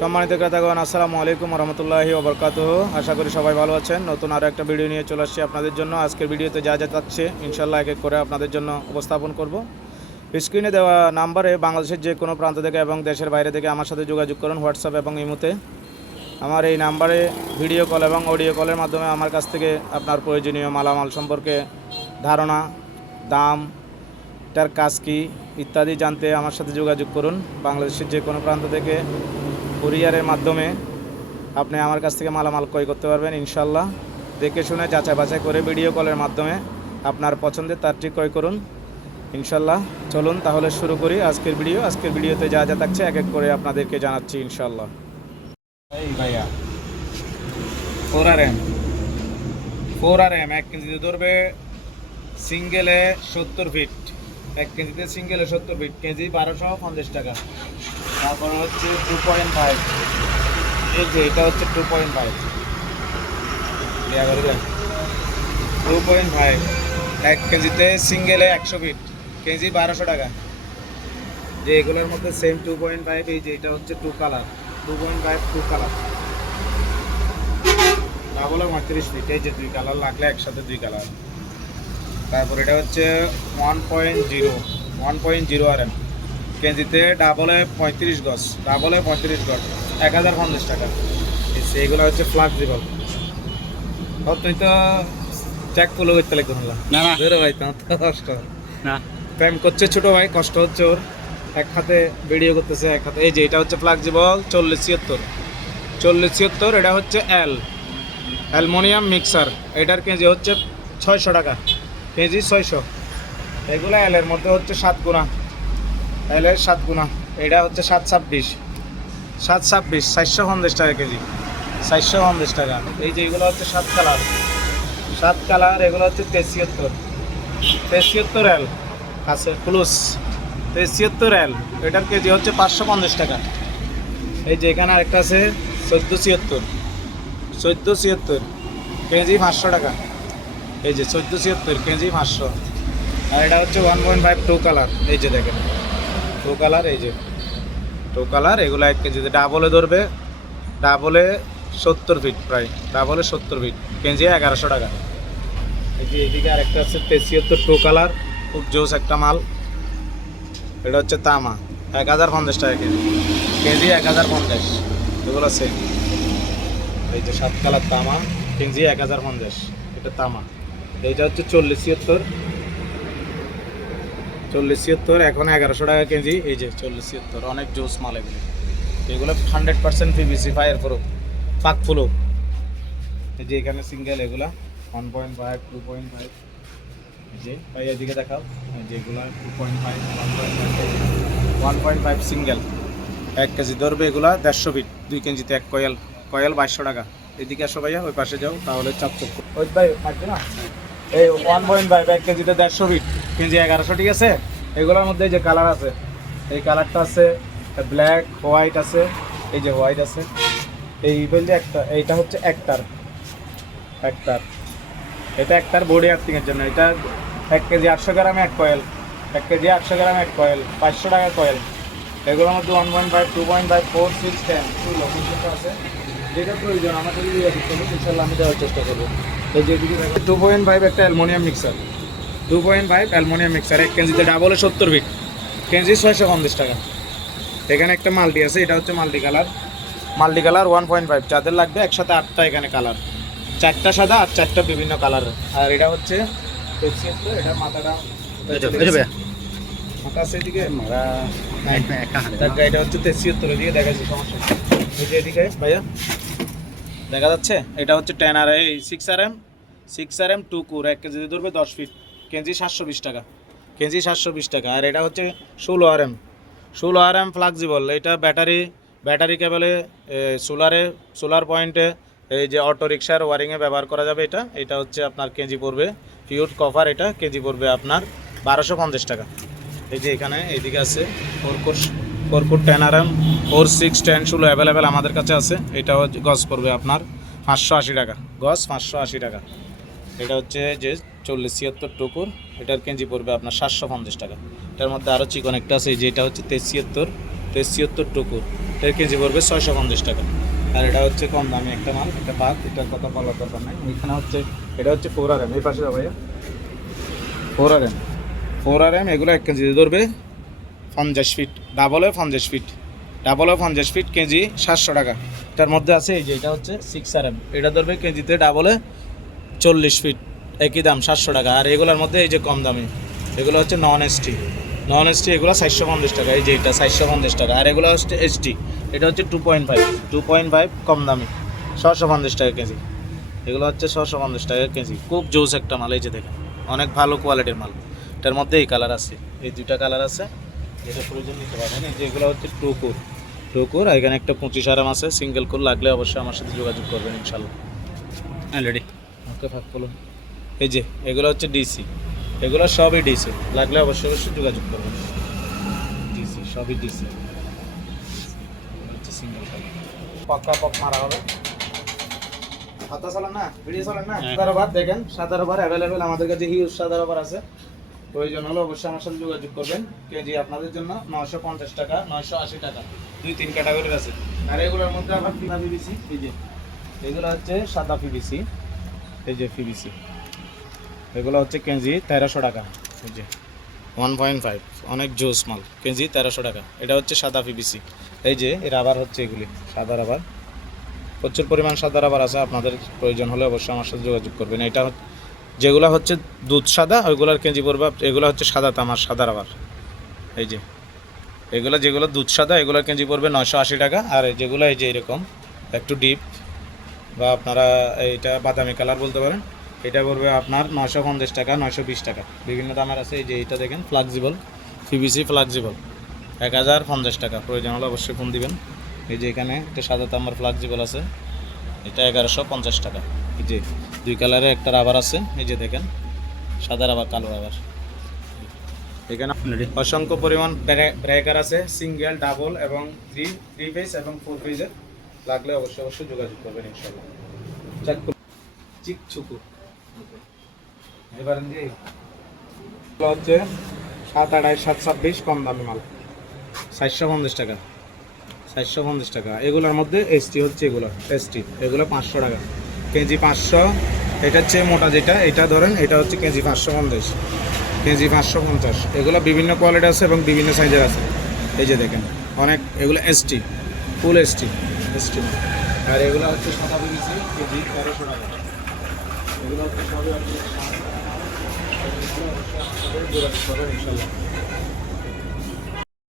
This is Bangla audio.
সম্মানিত ক্রেতাগণ, আসসালামু আলাইকুম রহমতুল্লাহি ওবরকাতুহু। আশা করি সবাই ভালো আছেন। নতুন আরও একটা ভিডিও নিয়ে চলে আসছি আপনাদের জন্য। আজকের ভিডিওতে যা যা থাকছে ইনশাল্লাহ এক এক করে আপনাদের জন্য উপস্থাপন করব। স্ক্রিনে দেওয়া নাম্বারে বাংলাদেশের যে কোনো প্রান্ত থেকে এবং দেশের বাইরে থেকে আমার সাথে যোগাযোগ করুন হোয়াটসঅ্যাপ এবং ইমোতে। আমার এই নাম্বারে ভিডিও কল এবং অডিও কলের মাধ্যমে আমার কাছ থেকে আপনার প্রয়োজনীয় মালামাল সম্পর্কে ধারণা, দাম, এটার কাজ কী ইত্যাদি জানতে আমার সাথে যোগাযোগ করুন। বাংলাদেশের যে কোনো প্রান্ত থেকে কুরিয়ারের মাধ্যমে আপনি আমার কাছ থেকে মালামাল ক্রয় করতে পারবেন ইনশাল্লাহ। দেখে শুনে যাচাই বাছাই করে ভিডিও কলের মাধ্যমে আপনার পছন্দের তারটি ক্রয় করুন ইনশাল্লাহ। চলুন তাহলে শুরু করি আজকের ভিডিও। আজকের ভিডিওতে যা যা থাকছে এক এক করে আপনাদেরকে জানাচ্ছি ইনশাল্লাহ। এই ভাইয়া 4RM 1 কেজিতে ধরবে সিঙ্গেলে 70 ফিট, 1 কেজিতে সিঙ্গেলে 70 ফিট, কেজি 1250 টাকা। তারপরে হচ্ছে 2.5, এই যে এটা হচ্ছে 2.5, 2.5 1 কেজিতে সিঙ্গেলে 100 ফিট, কেজি 1200 টাকা। যে এগুলোর মধ্যে সেম 2.5, এই যে এটা হচ্ছে 2 কালার, 2.5 2 কালার, ডাবল 35 ফিট, এই যে 2 কালার লাগলে একসাথে 2 কালার। তারপর এটা হচ্ছে 1.0 RM, কেজিতে ডাবলে 35 গজ, ডাবলে 35 গজ, 1050 টাকা। এইগুলো হচ্ছে ফ্লেক্সিবল। তুই তো চেক ফুলো করতে লাগতো না না ধরে ভাই, তোমার তো কষ্ট না, প্রেম করছে ছোট ভাই, কষ্ট হচ্ছে ওর। এক হাতে ভিডিও করতেছে, এক হাতে। এই যে এটা হচ্ছে ফ্লেক্সিবল 40-76, এটা হচ্ছে অ্যালুমিনিয়াম মিক্সার। এটার কেজি হচ্ছে 600 টাকা, কেজি 600। এগুলো এলের মধ্যে হচ্ছে 7 গুণা, এলের 7 গুণা। এটা হচ্ছে 726, 450 টাকা কেজি, 450 টাকা। এই যে এগুলো হচ্ছে 7 কালার, এগুলো হচ্ছে 73 এল আছে প্লাস 73 এল। এটার কেজি হচ্ছে 550 টাকা। এই যে এখানে আরেকটা আছে 1476, কেজি 500 টাকা। এই যে 1476, কেজি 500। আর এটা হচ্ছে 1.5 2 কালার, এই যে দেখেন 2 কালার, এই যে 2 কালার। এগুলো 1 কেজিতে ডাবলে ধরবে, ডাবলে 70 ফিট, প্রায় ডাবলে 70 ফিট, কেজি 1100 টাকা। এই যে এদিকে আরেকটা আছে 73 2 কালার, খুব জোস একটা মাল। এটা হচ্ছে তামা, 1050 টাকা কেজি, কেজি 1050। এগুলো সেম। এই যে 7 কালার তামা, কেজি 1050, এটা তামা। এইটা হচ্ছে 40-76, এখন 1100 টাকা কেজি। এই যে 40-76, অনেক জোস মাল এগুলো। এগুলো 100% PVC ফায়ার প্রুফ, পাক ফুলো। এই যে এখানে সিঙ্গেল এগুলা 1.5 2.5, এই যে ভাই এদিকে দেখাও। এই যে এগুলা 2.5 1.5 সিঙ্গেল, 1 কেজি ধরবে এগুলা 150 ফিট, 2 কেজিতে 1 কয়েল 2200 টাকা। এদিকে আসো ভাইয়া, ওই পাশে যাও, তাহলে চাপচক ওই ভাই থাকবে না। এই 1.5 1 কেজিতে 150 ফিট, কেজি 1100, ঠিক আছে। এগুলোর মধ্যে যে কালার আছে, এই কালারটা আছে ব্ল্যাক, হোয়াইট আছে, এই যে হোয়াইট আছে। এই বলছে একটা, এইটা হচ্ছে একটার, এটা একটার বডি আর্থিংয়ের জন্য। এটা 1 কেজি 800 গ্রামে 1 কয়েল, 1 কেজি 800 গ্রামে 1 কয়েল, 500 টাকা কয়েল। এগুলোর মধ্যে 1.5 2.5 4 6 10 2 আছে। যেটা প্রয়োজন আমাদের ইনশাল্লাহ আমি দেওয়ার চেষ্টা করবো। এই যে 2.5 একটা অ্যালুমিনিয়াম মিক্সার, 2.5 অ্যালুমিনিয়াম মিক্সার, 1 কেজিতে ডাবলে 70 ফিট, কেজি 650 টাকা। এখানে একটা মাল্টি আছে, এটা হচ্ছে মাল্টি কালার 1.5, যাদের লাগবে একসাথে 8টা এখানে কালার, 4টা সাদা আর 4টা বিভিন্ন কালার। আর এটা হচ্ছে এটা মাথাটা মাথা আছে এদিকে, এটা হচ্ছে 73, এদিকে দেখাচ্ছি, সমস্যা এই যে এদিকে ভাইয়া দেখা যাচ্ছে। এটা হচ্ছে 10 এই 6RM 2 কোর, 1 কেজিতে ধরবে 10 ফিট, কেজি 720 টাকা, কেজি 720 টাকা। আর এটা হচ্ছে 16RM ফ্লেক্সিবল। এটা ব্যাটারি কেবলে, সোলার পয়েন্টে, এই যে অটো রিক্সার ওয়ারিংয়ে ব্যবহার করা যাবে। এটা হচ্ছে আপনার কেজি পড়বে, পিওর কভার, এটা কেজি পড়বে আপনার 1250 টাকা। এই যে এখানে এইদিকে আছে 4 কোর 10RM 4 6 10 16 অ্যাভেলেবেল আমাদের কাছে আছে। এটাও গজ পড়বে আপনার 580 টাকা, গজ 580 টাকা। এটা হচ্ছে যে 40-76 টুকুর, এটার কেজি পড়বে আপনার 750 টাকা। এটার মধ্যে আরও চিকন একটা আছে, এই যে এটা হচ্ছে 73, ছিয়াত্তর টুকুর, এর কেজি পড়বে 650 টাকা। আর এটা হচ্ছে কম দামি একটা মাল, এটা বাদ, এটার কথা বলার দরকার নাই। এখানে হচ্ছে এটা হচ্ছে 4RM, এই পাশে ভাইয়া 4RM, 4RM এগুলো 1 কেজি ধরবে 50 ফিট, ডাবলে 50 ফিট, ডাবলে 50 ফিট, কেজি 700 টাকা। এটার মধ্যে আছে এই যে এটা হচ্ছে 6RM, এটা ধরবে কেজিতে ডাবলে 40 ফিট, একই দাম 700 টাকা। আর এগুলোর মধ্যে এই যে কম দামি এগুলো হচ্ছে নন এসটি, নন এসটি এগুলো 450 টাকা, এই যে এটা 450 টাকা। আর এগুলো হচ্ছে এসটি, এটা হচ্ছে 2.5 কম দামি 650 টাকা কেজি। এগুলো হচ্ছে 650 টাকা কেজি, খুব জোস একটা মাল, এই যে দেখেন অনেক ভালো কোয়ালিটির মাল। এটার মধ্যে এই কালার আছে, এই দুইটা কালার আছে, যেটা প্রয়োজন নিতে পারেন। এই যেগুলো হচ্ছে টুকুর, আর এখানে একটা 25RM আছে, সিঙ্গেল কোর, লাগলে অবশ্যই আমার সাথে যোগাযোগ করবেন ইনশাল্লাহ। অলরেডি ওকে ফাঁক বলুন। এই যে এগুলো হচ্ছে ডিসি, এগুলো সবই ডিসি, লাগলে অবশ্যই যোগাযোগ করবেন। ডিসি সবই ডিসি, হচ্ছে সিঙ্গেল কালার, পাক্কা পক মারা হবে। হাতা চালান না, ভিডিও চালান না, সাদা রবার দেখেন, সাদা রবার অ্যাভেলেবেল আমাদের কাছে, হিউজ সাদা রবার আছে। প্রয়োজন হলে অবশ্যই আমার সাথে যোগাযোগ করবেন। কেজি আপনাদের জন্য 950 টাকা, 980 টাকা, 2-3 ক্যাটাগরির আছে। আর এগুলোর মধ্যে আবার সাদা পিভিসি, এই যে এগুলো হচ্ছে সাদা পিভিসি, এই যে পিভিসি, এগুলো হচ্ছে কেজি 1300 টাকা, এই যে 1.5, অনেক জোস মাল, কেজি 1300 টাকা। এটা হচ্ছে সাদা পিভিসি, এই যে রাবার হচ্ছে এগুলি সাদা রাবার, প্রচুর পরিমাণ সাদা রাবার আছে। আপনাদের প্রয়োজন হলে অবশ্যই আমার সাথে যোগাযোগ করবেন। এটা যেগুলো হচ্ছে দুধ সাদা ওইগুলোর কেজি পড়বে, এগুলো হচ্ছে সাদা তামার সাদা রাবার, এই যে এগুলো যেগুলো দুধ সাদা এগুলোর কেজি পড়বে 980 টাকা। আর যেগুলো এই যে এরকম একটু ডিপ বা আপনারা এইটা বাদামি কালার বলতে পারেন, এটা পড়বে আপনার 950 টাকা, 920 টাকা, বিভিন্ন দামের আছে। এই যে এটা দেখেন ফ্লেক্সিবল পিভিসি, ফ্লেক্সিবল 1050 টাকা, প্রয়োজন হলে অবশ্যই ফোন দিবেন। এই যে এখানে একটা সাদা তামার ফ্লেক্সিবল আছে, এটা 1150 টাকা। এই যে দুই কালারের একটা রাবার আছে, এই যে দেখেন সাদা রাবার, কালো রাবার। এখানে অসংখ্য পরিমাণ ব্রেকার আছে, সিঙ্গেল, ডাবল এবং থ্রি ফেজ এবং 4 ফেজের, লাগলে অবশ্যই যোগাযোগ করবেন ইনশাআল্লাহ। চিকচুকু এবার হচ্ছে 728, 726 কম দামি মাল, 450 টাকা, 450 টাকা। এগুলোর মধ্যে এসটি হচ্ছে, এগুলো এসটি, এগুলো 500 টাকা কেজি, 500। এটা হচ্ছে মোটা যেটা, এটা ধরেন এটা হচ্ছে কেজি 550, কেজি 550। এগুলো বিভিন্ন কোয়ালিটি আছে এবং বিভিন্ন সাইজের আছে। এই যে দেখেন অনেক, এগুলো এসটি, ফুল এসটি, আর এগুলো হচ্ছে সাদা পিভিসি, কেজি 1300 টাকা। এগুলো হচ্ছে সবই ইনশাল্লাহ।